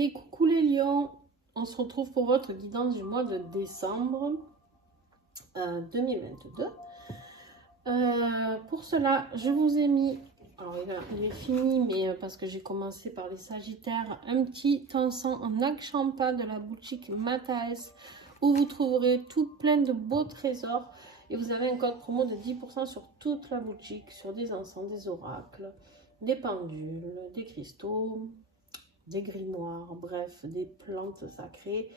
Et coucou les lions, on se retrouve pour votre guidance du mois de décembre 2022. Pour cela, je vous ai mis, alors il est fini, mais parce que j'ai commencé par les Sagittaires, un petit encens en Akshamba de la boutique Mataes, où vous trouverez tout plein de beaux trésors. Et vous avez un code promo de 10% sur toute la boutique, sur des encens, des oracles, des pendules, des cristaux, des grimoires, bref, des plantes sacrées,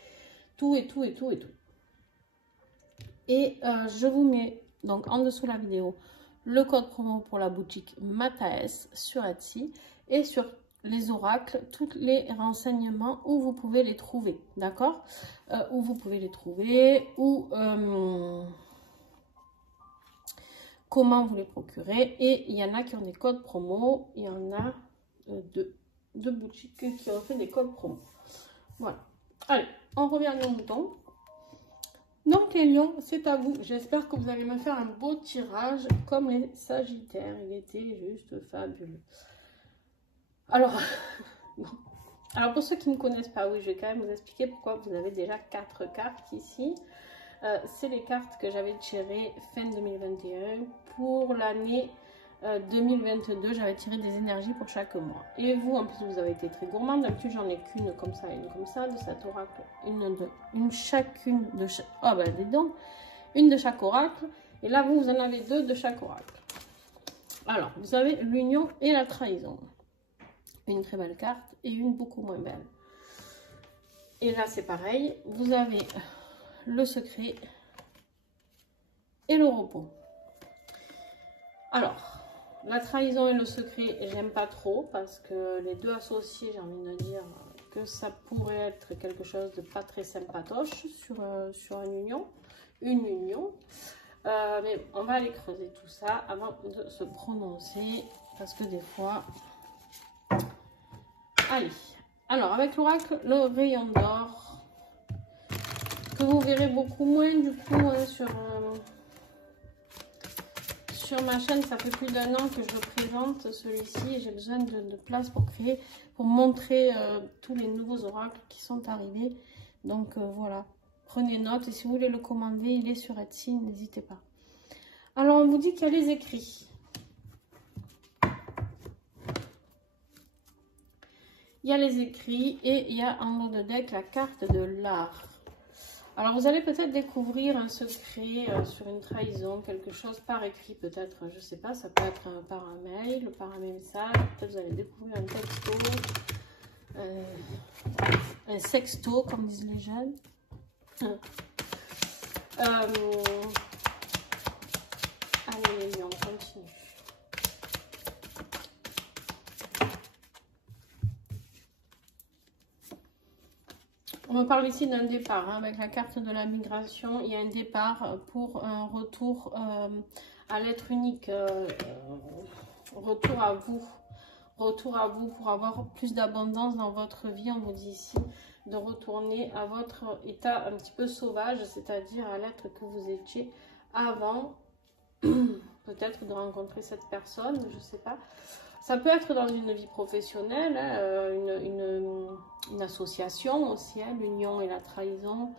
tout et tout et tout et tout. Et je vous mets donc en dessous de la vidéo le code promo pour la boutique Mataes sur Etsy et sur les oracles, tous les renseignements où vous pouvez les trouver, d'accord, où vous pouvez les trouver, ou comment vous les procurez. Et il y en a qui ont des codes promo, il y en a deux boutiques qui ont fait des codes promo. Voilà. Allez, on revient à nos moutons. Donc les lions, c'est à vous. J'espère que vous allez me faire un beau tirage comme les Sagittaires. Il était juste fabuleux. Alors, alors pour ceux qui ne connaissent pas, oui, je vais quand même vous expliquer pourquoi vous avez déjà 4 cartes ici. C'est les cartes que j'avais tirées fin 2021 pour l'année 2022. J'avais tiré des énergies pour chaque mois. Et vous, en plus, vous avez été très gourmand. D'habitude, j'en ai qu'une comme ça et une comme ça de cet oracle. Une chacune de chaque. Oh, ben, dis donc. Une de chaque oracle. Et là, vous en avez 2 de chaque oracle. Alors, vous avez l'union et la trahison. Une très belle carte et une beaucoup moins belle. Et là, c'est pareil. Vous avez le secret et le repos. Alors, la trahison et le secret, j'aime pas trop parce que les deux associés, j'ai envie de dire que ça pourrait être quelque chose de pas très sympatoche sur une union. Mais on va aller creuser tout ça avant de se prononcer parce que des fois... Allez, alors avec l'oracle, le rayon d'or, que vous verrez beaucoup moins du coup sur ma chaîne. Ça fait plus d'1 an que je le présente celui-ci et j'ai besoin de place pour créer, pour montrer tous les nouveaux oracles qui sont arrivés. Donc voilà, prenez note et si vous voulez le commander, il est sur Etsy, n'hésitez pas. Alors on vous dit qu'il y a les écrits. Il y a les écrits et il y a en haut de deck la carte de l'art. Alors vous allez peut-être découvrir un secret sur une trahison, quelque chose par écrit peut-être, je sais pas, ça peut être par un mail, par un message, peut-être vous allez découvrir un texto, un sexto comme disent les jeunes. Allez les lions, on continue. On me parle ici d'un départ, hein, avec la carte de la migration. Il y a un départ pour un retour à l'être unique, retour à vous pour avoir plus d'abondance dans votre vie. On vous dit ici de retourner à votre état un petit peu sauvage, c'est-à-dire à l'être que vous étiez avant, peut-être de rencontrer cette personne, je ne sais pas. Ça peut être dans une vie professionnelle, hein, une association aussi, hein, l'union et la trahison.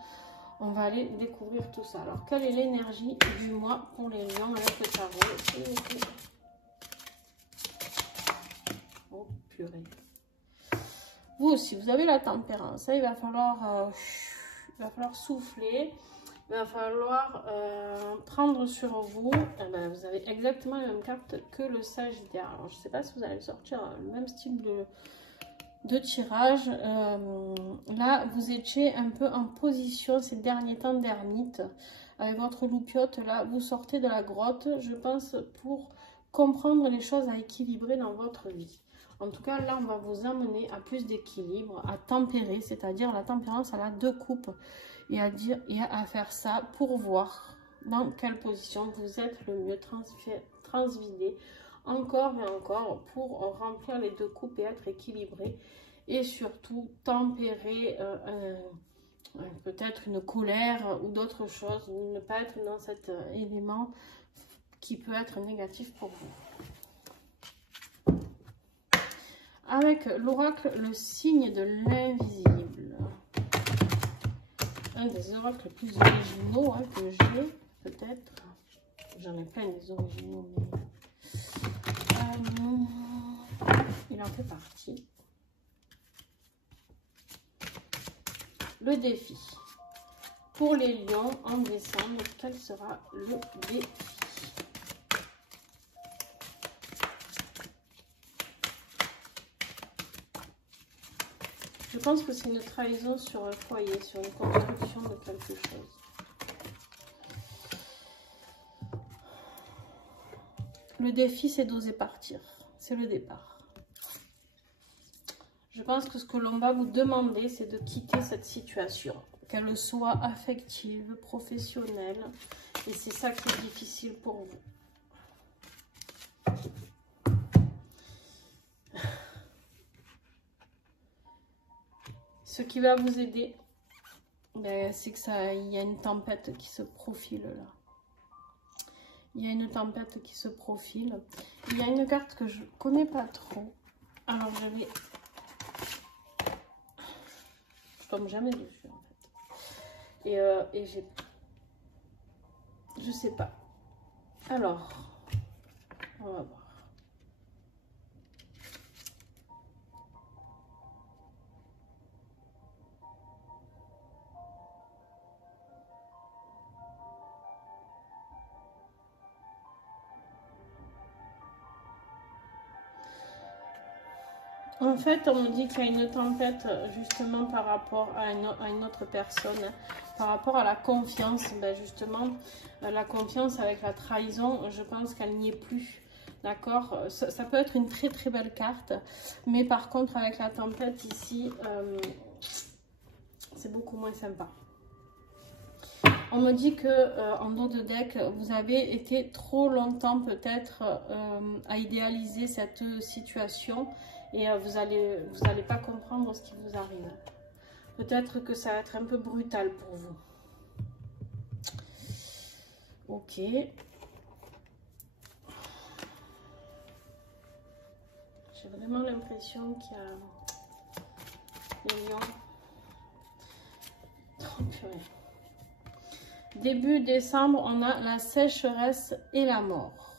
On va aller découvrir tout ça. Alors, quelle est l'énergie du mois pour les lions avec le tarot? Oh, purée. Vous aussi, vous avez la tempérance. Hein, il va falloir souffler. Il va falloir prendre sur vous. Eh ben, vous avez exactement la même carte que le Sagittaire. Alors, je ne sais pas si vous allez sortir le même style de tirage. Là, vous étiez un peu en position ces derniers temps d'ermite. Avec votre loupiote, là, vous sortez de la grotte, je pense, pour comprendre les choses à équilibrer dans votre vie. En tout cas, là, on va vous amener à plus d'équilibre, à tempérer, c'est-à-dire la tempérance, elle a 2 coupes. Et à faire ça pour voir dans quelle position vous êtes le mieux transvidé encore et encore pour remplir les 2 coupes et être équilibré et surtout tempérer peut-être une colère ou d'autres choses, ne pas être dans cet élément qui peut être négatif pour vous. avec l'oracle, le signe de l'invisible. Un des oracles les plus originaux hein, que j'ai, peut-être. J'en ai plein des originaux, mais il en fait partie. Le défi. Pour les lions en décembre, quel sera le défi? Je pense que c'est une trahison sur un foyer, sur une construction de quelque chose. Le défi, c'est d'oser partir. C'est le départ. Je pense que ce que l'on va vous demander, c'est de quitter cette situation. Qu'elle soit affective, professionnelle. Et c'est ça qui est difficile pour vous. Ce qui va vous aider, ben, c'est que il y a une tempête qui se profile là. Il y a une tempête qui se profile. Il y a une carte que je ne connais pas trop. Alors je tombe jamais dessus en fait. Et je sais pas. Alors, on va voir. En fait, on me dit qu'il y a une tempête justement par rapport à une autre personne, par rapport à la confiance. Ben justement, la confiance avec la trahison, je pense qu'elle n'y est plus. D'accord, ça peut être une très très belle carte, mais par contre avec la tempête ici, c'est beaucoup moins sympa. On me dit que en dos de deck, vous avez été trop longtemps peut-être à idéaliser cette situation. Et vous allez pas comprendre ce qui vous arrive. Peut-être que ça va être un peu brutal pour vous. Ok. J'ai vraiment l'impression qu'il y a les lions. Oh, purée. Début décembre, on a la sécheresse et la mort.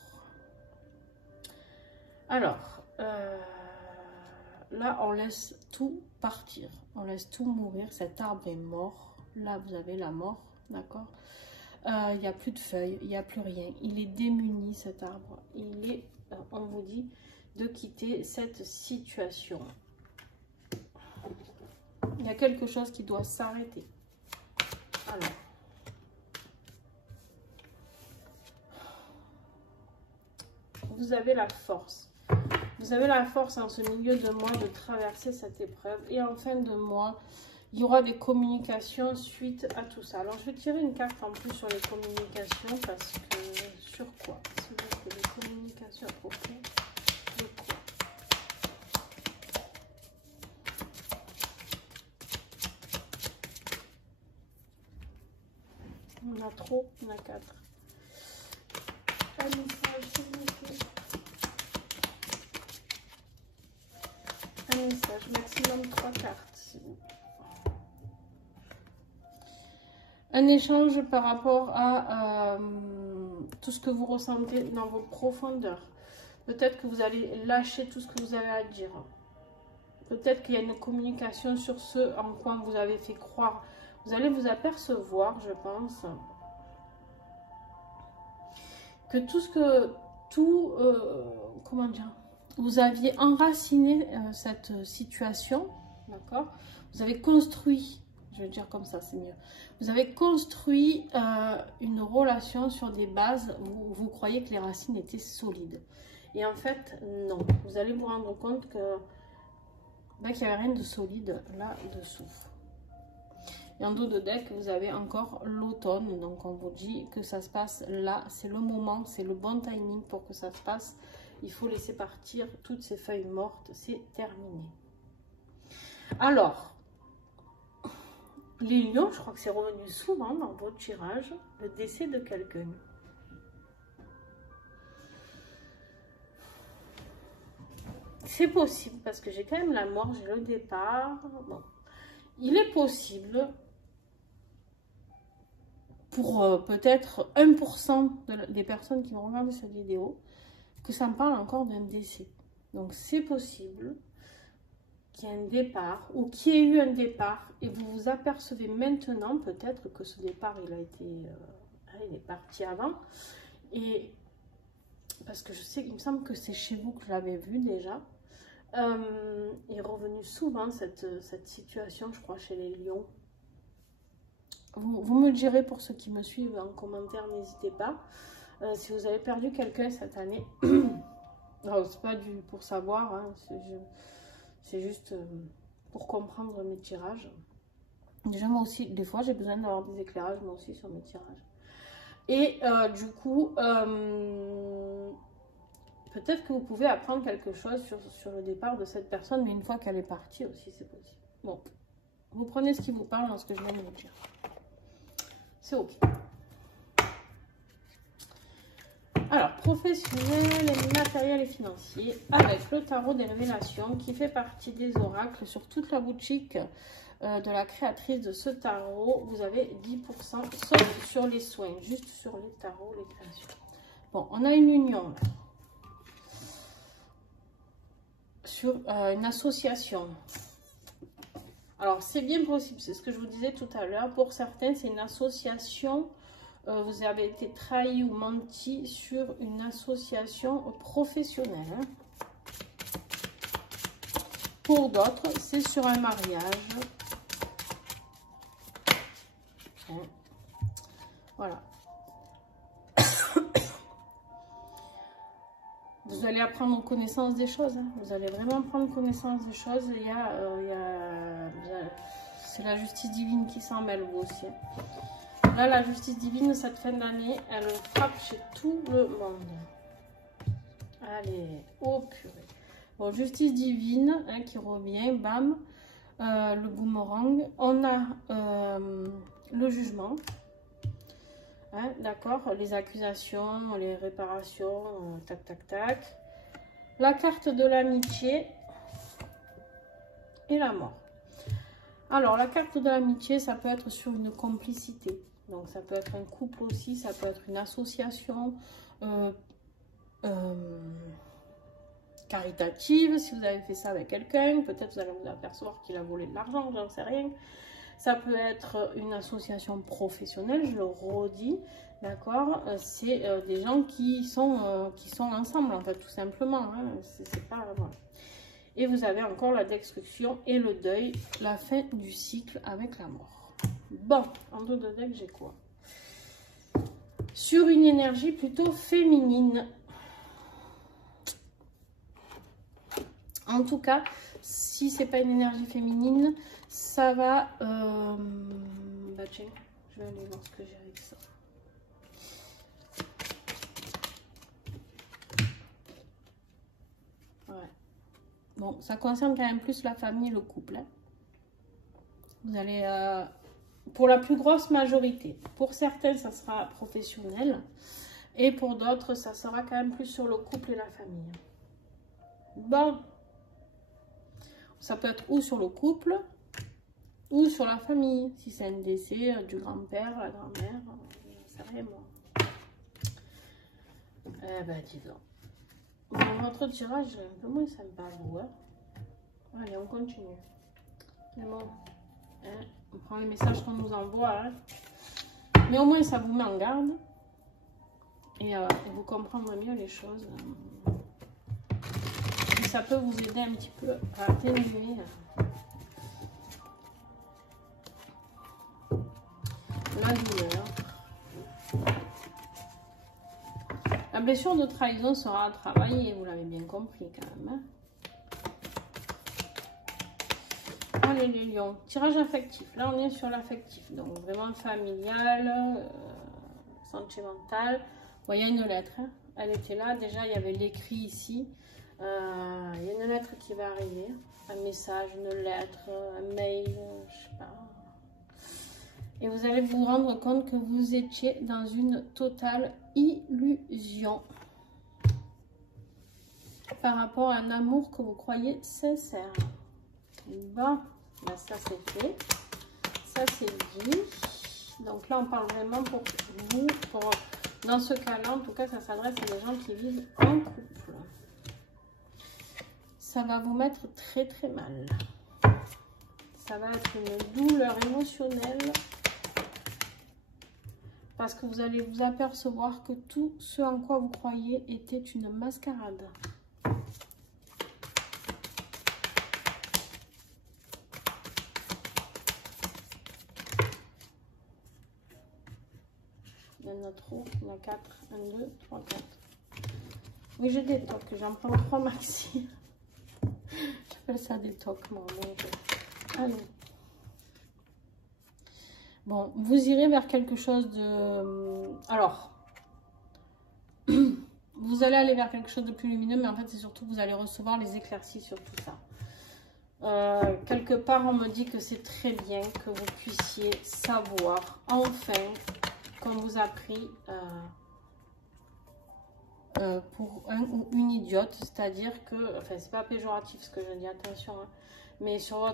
Alors, là, on laisse tout partir. On laisse tout mourir. Cet arbre est mort. Là, vous avez la mort. D'accord? Il n'y a plus de feuilles. Il n'y a plus rien. Il est démuni, cet arbre. Il est, on vous dit de quitter cette situation. Il y a quelque chose qui doit s'arrêter. Alors. Vous avez la force. Vous avez la force en ce milieu de mois de traverser cette épreuve. Et en fin de mois, il y aura des communications suite à tout ça. Alors, je vais tirer une carte en plus sur les communications parce que... Sur quoi? S'il vous plaît, les communications à propos de quoi? On a trop, on a 4. Un message, s'il vous plaît. Un message, maximum 3 cartes, s'il vous plaît. Un échange par rapport à tout ce que vous ressentez dans vos profondeurs. Peut-être que vous allez lâcher tout ce que vous avez à dire. Peut-être qu'il y a une communication sur ce en quoi vous avez fait croire. Vous allez vous apercevoir, je pense, que tout ce que... comment dire, vous aviez enraciné cette situation, d'accord? Vous avez construit, je vais dire comme ça, c'est mieux. Vous avez construit une relation sur des bases où vous croyez que les racines étaient solides. Et en fait, non. Vous allez vous rendre compte que qu'il n'y avait rien de solide là-dessous. Et en dos de deck, vous avez encore l'automne. Donc, on vous dit que ça se passe là. C'est le moment, c'est le bon timing pour que ça se passe. Il faut laisser partir toutes ces feuilles mortes. C'est terminé. Alors, les lions, je crois que c'est revenu souvent dans votre tirage, le décès de quelqu'un. c'est possible, parce que j'ai quand même la mort, j'ai le départ. Bon. Il est possible, pour peut-être 1% des personnes qui vont regarder cette vidéo, que ça me parle encore d'un décès. Donc c'est possible qu'il y ait un départ, ou qu'il y ait eu un départ, et vous vous apercevez maintenant, peut-être que ce départ, il est parti avant, et parce que je sais, il me semble que c'est chez vous que je l'avais vu déjà. Est revenu souvent cette situation, je crois, chez les lions. Vous me le direz pour ceux qui me suivent en commentaire, n'hésitez pas. Si vous avez perdu quelqu'un cette année, c'est pas pour savoir, hein, c'est juste pour comprendre mes tirages. Déjà, moi aussi, des fois, j'ai besoin d'avoir des éclairages, moi aussi, sur mes tirages. Et du coup, peut-être que vous pouvez apprendre quelque chose sur le départ de cette personne, mais une fois qu'elle est partie aussi, c'est possible. Bon, vous prenez ce qui vous parle dans ce que je viens de vous dire. C'est ok. Alors, professionnel, matériel et financier, avec le tarot des révélations qui fait partie des oracles sur toute la boutique de la créatrice de ce tarot. Vous avez 10%, sauf sur les soins, juste sur les tarots, les créations. Bon, on a une union là. Sur une association. Alors, c'est bien possible, c'est ce que je vous disais tout à l'heure. Pour certains, c'est une association. Vous avez été trahi ou menti sur une association professionnelle. Hein. Pour d'autres, c'est sur un mariage. Hein. Voilà. Vous allez apprendre connaissance des choses. Hein. Vous allez vraiment prendre connaissance des choses. C'est la justice divine qui s'en mêle, vous aussi. Là, la justice divine, cette fin d'année, elle frappe chez tout le monde. Allez, oh purée. Bon, justice divine, hein, qui revient, bam. Le boomerang. On a le jugement. Hein, d'accord, les accusations, les réparations, tac, tac, tac. La carte de l'amitié et la mort. Alors, la carte de l'amitié, ça peut être sur une complicité. Donc, ça peut être un couple aussi, ça peut être une association caritative. Si vous avez fait ça avec quelqu'un, peut-être vous allez vous apercevoir qu'il a volé de l'argent, j'en sais rien. Ça peut être une association professionnelle, je le redis, d'accord. C'est des gens qui sont ensemble, en fait, tout simplement. Hein. C'est pas, voilà. Et vous avez encore la destruction et le deuil, la fin du cycle avec la mort. Bon, en dos de deck, j'ai quoi? Sur une énergie plutôt féminine. En tout cas, si c'est pas une énergie féminine, ça va... Bah tiens, je vais aller voir ce que j'ai avec ça. Ouais. Bon, ça concerne quand même plus la famille et le couple. Hein. Vous allez... pour la plus grosse majorité. Pour certains, ça sera professionnel. Et pour d'autres, ça sera quand même plus sur le couple et la famille. Bon. Ça peut être ou sur le couple, ou sur la famille. Si c'est un décès du grand-père, la grand-mère, ça rien moi. Eh ben, disons. Bon, votre tirage est un peu moins sympa, vous. Hein. Allez, on continue. C'est bon. Hein, on prend les messages qu'on nous envoie. Hein. Mais au moins, ça vous met en garde. Et vous comprendrez mieux les choses. Et ça peut vous aider un petit peu à atténuer la douleur. La blessure de trahison sera à travailler, vous l'avez bien compris quand même. Hein. Allez les lions, tirage affectif. Là on est sur l'affectif, donc vraiment familial, sentimental. Bon, il y a une lettre, hein. Elle était là, déjà il y avait l'écrit ici. Il y a une lettre qui va arriver, un message, une lettre, un mail, je sais pas. Et vous allez vous rendre compte que vous étiez dans une totale illusion. par rapport à un amour que vous croyez sincère. Bon, ben ça c'est fait. Ça c'est dit. Donc là on parle vraiment pour vous. Dans ce cas-là, en tout cas, ça s'adresse à des gens qui vivent en couple. Ça va vous mettre très très mal. Ça va être une douleur émotionnelle. Parce que vous allez vous apercevoir que tout ce en quoi vous croyez était une mascarade. Il y en a trop, il y en a 4. 1, 2, 3, 4. Oui, j'ai des tocs, j'en prends 3 maxi. J'appelle ça des tocs, moi. Allez. Bon, vous irez vers quelque chose de... Alors, vous allez aller vers quelque chose de plus lumineux, mais en fait, c'est surtout que vous allez recevoir les éclaircies sur tout ça. Quelque part, on me dit que c'est très bien que vous puissiez savoir, enfin, qu'on vous a pris pour un ou une idiote, c'est-à-dire que, enfin, c'est pas péjoratif ce que je dis, attention, hein, mais sur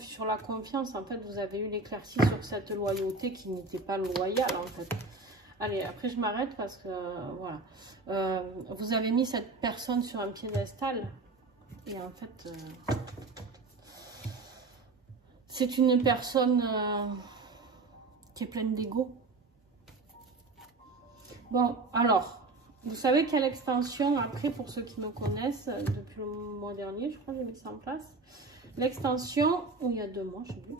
sur la confiance, en fait, vous avez eu l'éclaircie sur cette loyauté qui n'était pas loyale, en fait. Allez, après je m'arrête parce que, voilà, vous avez mis cette personne sur un piédestal, et en fait, c'est une personne qui est pleine d'ego. Bon, alors, vous savez quelle extension, après, pour ceux qui me connaissent, depuis le mois dernier, je crois que j'ai mis ça en place. L'extension, il y a 2 mois, je sais plus.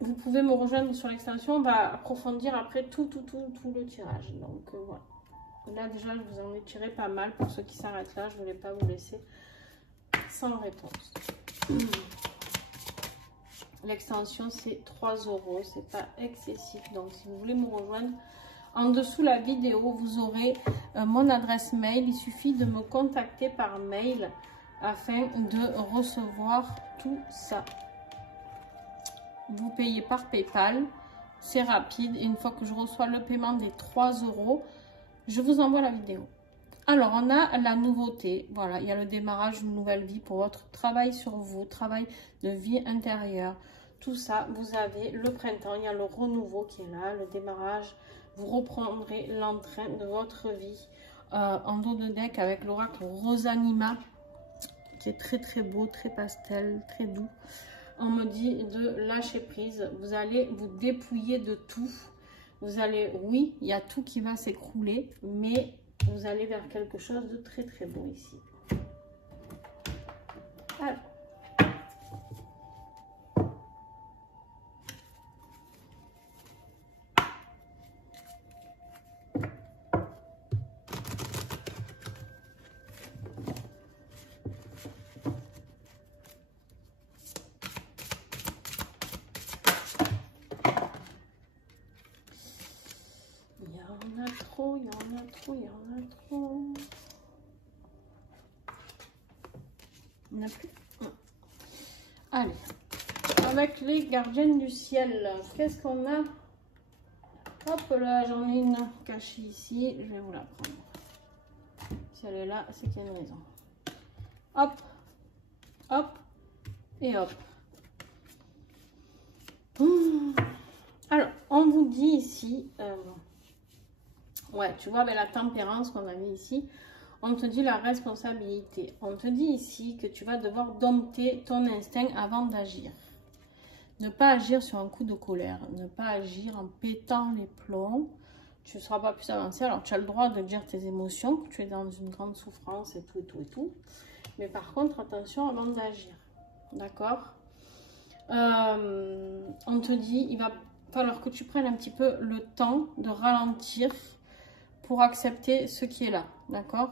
Vous pouvez me rejoindre sur l'extension, on va approfondir après tout le tirage. Donc, voilà. Là, déjà, je vous en ai tiré pas mal. Pour ceux qui s'arrêtent là, je ne voulais pas vous laisser sans réponse. L'extension, c'est 3 €. C'est pas excessif. Donc, si vous voulez me rejoindre, en dessous la vidéo, vous aurez mon adresse mail. Il suffit de me contacter par mail afin de recevoir tout ça. Vous payez par PayPal. C'est rapide. Et une fois que je reçois le paiement des 3 €, je vous envoie la vidéo. Alors, on a la nouveauté. Voilà, il y a le démarrage d'une nouvelle vie pour votre travail sur vous, travail de vie intérieure. Tout ça, vous avez le printemps, il y a le renouveau qui est là, le démarrage. Vous reprendrez l'entrain de votre vie en dos de deck avec l'oracle Rosanima, qui est très très beau, très pastel, très doux. On me dit de lâcher prise. Vous allez vous dépouiller de tout. Vous allez, oui, il y a tout qui va s'écrouler, mais vous allez vers quelque chose de très très beau ici. Alors. Il y en a trop. Il n'y en a plus. Allez, avec les gardiennes du ciel, qu'est-ce qu'on a? Hop là, j'en ai une cachée ici, je vais vous la prendre. Si elle est là, c'est qu'il y a une raison. Hop, hop, et hop. Alors, on vous dit ici... ouais, tu vois, avec la tempérance qu'on a mis ici, on te dit la responsabilité. On te dit ici que tu vas devoir dompter ton instinct avant d'agir. Ne pas agir sur un coup de colère. Ne pas agir en pétant les plombs. Tu ne seras pas plus avancé. Alors, tu as le droit de dire tes émotions, que tu es dans une grande souffrance et tout. Mais par contre, attention avant d'agir. D'accord? On te dit, il va falloir que tu prennes un petit peu le temps de ralentir pour accepter ce qui est là, d'accord?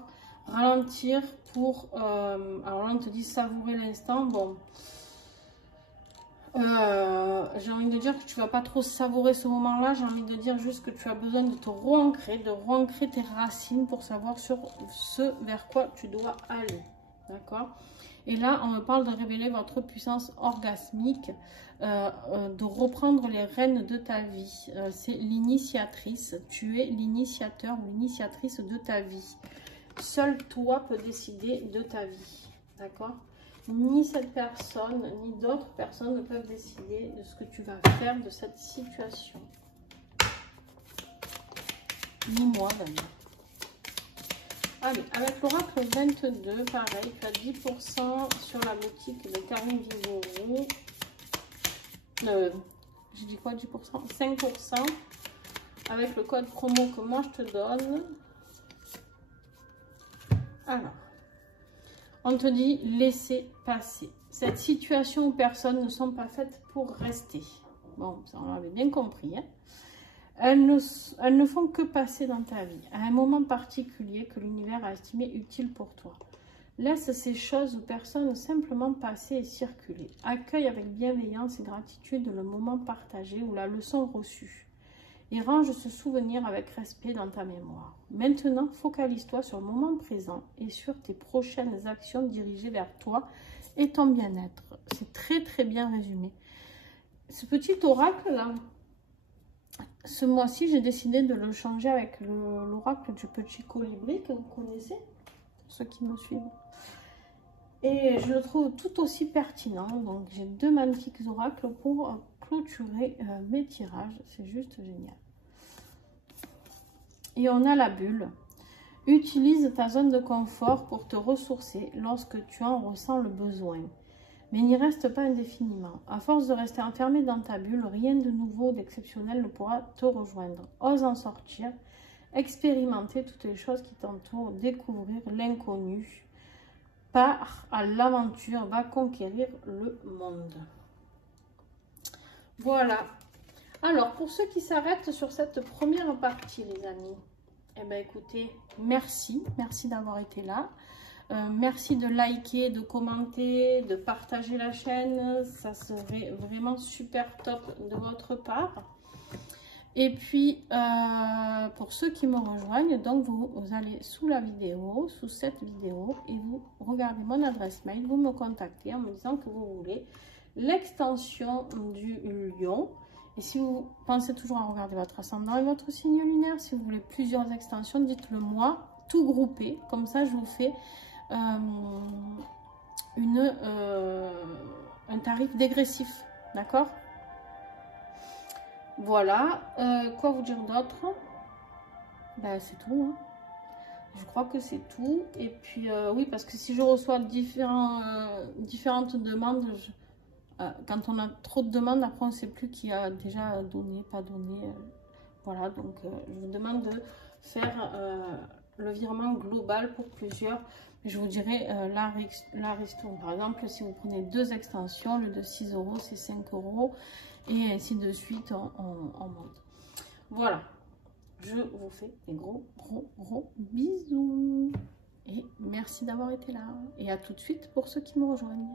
Ralentir pour... alors là, on te dit savourer l'instant. Bon, j'ai envie de dire que tu vas pas trop savourer ce moment-là. J'ai envie de dire juste que tu as besoin de te re-ancrer, de re-ancrer tes racines pour savoir sur ce vers quoi tu dois aller, d'accord? Et là, on me parle de révéler votre puissance orgasmique, de reprendre les rênes de ta vie. C'est l'initiatrice. Tu es l'initiateur ou l'initiatrice de ta vie. Seul toi peux décider de ta vie. D'accord? Ni cette personne, ni d'autres personnes ne peuvent décider de ce que tu vas faire de cette situation. Ni moi d'ailleurs. Allez, avec l'oracle 22, pareil, tu as 10% sur la boutique de Karine Vivorou. J'ai dit quoi, 10%? 5% avec le code promo que moi je te donne. Alors, on te dit laisser passer. Cette situation où personnes ne sont pas faites pour rester. Bon, ça on l'avait bien compris. Hein. Elles ne font que passer dans ta vie, à un moment particulier que l'univers a estimé utile pour toi. Laisse ces choses ou personnes simplement passer et circuler. Accueille avec bienveillance et gratitude le moment partagé ou la leçon reçue. Et range ce souvenir avec respect dans ta mémoire. Maintenant, focalise-toi sur le moment présent et sur tes prochaines actions dirigées vers toi et ton bien-être. C'est très très bien résumé. Ce petit oracle-là, ce mois-ci, j'ai décidé de le changer avec l'oracle du petit colibri que vous connaissez, pour ceux qui me suivent. Et je le trouve tout aussi pertinent. Donc, j'ai deux magnifiques oracles pour clôturer mes tirages. C'est juste génial. Et on a la bulle. Utilise ta zone de confort pour te ressourcer lorsque tu en ressens le besoin. Mais n'y reste pas indéfiniment. À force de rester enfermé dans ta bulle, rien de nouveau, d'exceptionnel ne pourra te rejoindre. Ose en sortir, expérimenter toutes les choses qui t'entourent, découvrir l'inconnu. Pars à l'aventure, va conquérir le monde. Voilà. Alors, pour ceux qui s'arrêtent sur cette première partie, les amis, eh bien, écoutez, merci d'avoir été là. Merci de liker, de commenter, de partager la chaîne. Ça serait vraiment super top de votre part. Et puis, pour ceux qui me rejoignent, donc vous allez sous la vidéo, sous cette vidéo, et vous regardez mon adresse mail, vous me contactez en me disant que vous voulez l'extension du lion. Et si vous pensez toujours à regarder votre ascendant et votre signe lunaire, si vous voulez plusieurs extensions, dites-le moi, tout groupé. Comme ça, je vous fais un tarif dégressif, d'accord? Voilà. Quoi vous dire d'autre? Ben, c'est tout, hein. Je crois que c'est tout. Et puis, oui, parce que si je reçois différentes demandes, quand on a trop de demandes, après on ne sait plus qui a déjà donné, pas donné. Voilà, donc je vous demande de faire le virement global pour plusieurs. Je vous dirai la ristourne. Par exemple, si vous prenez 2 extensions, le de 6 €, c'est 5 € et ainsi de suite, on monte. Voilà, je vous fais des gros bisous. Et merci d'avoir été là. Et à tout de suite pour ceux qui me rejoignent.